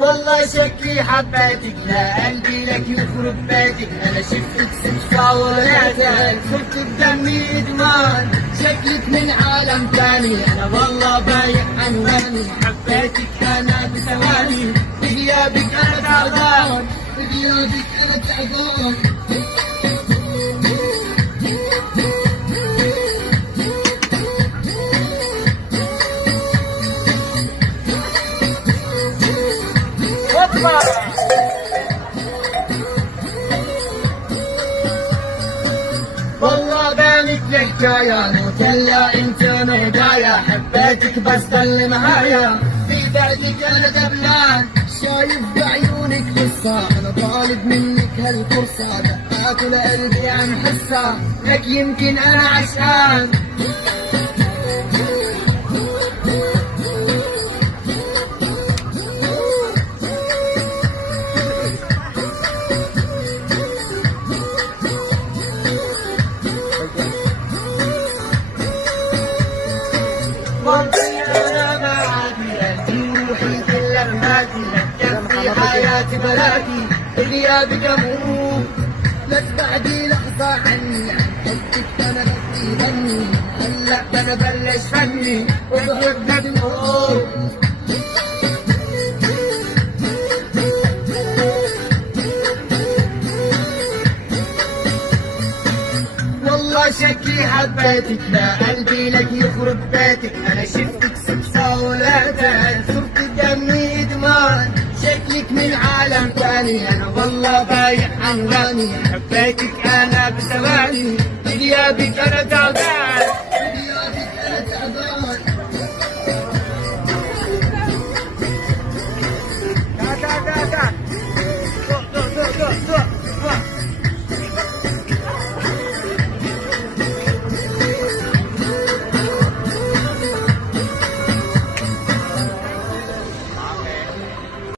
والله شكلي حبيتك، لا قلبي لك يخرب بيتك، انا شفتك صدفة ولقيتك صرت بدمي ادمان، شكلك من عالم تاني، انا والله بايع عنواني، حبيتك انا بثواني، بغيابك انا تعبان، بغيابك انا تعبان. والله بالك الحكاية مو كلا انت مهدايا، حبيتك بس ضل معايا، في بعدك انا دبلان، شايف بعيونك قصة، انا طالب منك هالفرصة، دقات لقلبي عم حسها، لك يمكن انا عشقان. أنا معاكي قلبي وروحي كل رماتي، لك في حياتي بلاكي، غيابك أموت، لا تبعدي لحظة عني، عن حبك أنا بدي غني، هلا أنا بلش فني وبحبك الموت. والله شكلي حبيتك، لا قلبي لك يخرب بيتك، انا شفتك صدفة ولقيتك صرت دمي ادمان، شكلك من عالم تاني، انا والله بايع عنواني، حبيتك انا بثواني، بغيابك انا تعبان.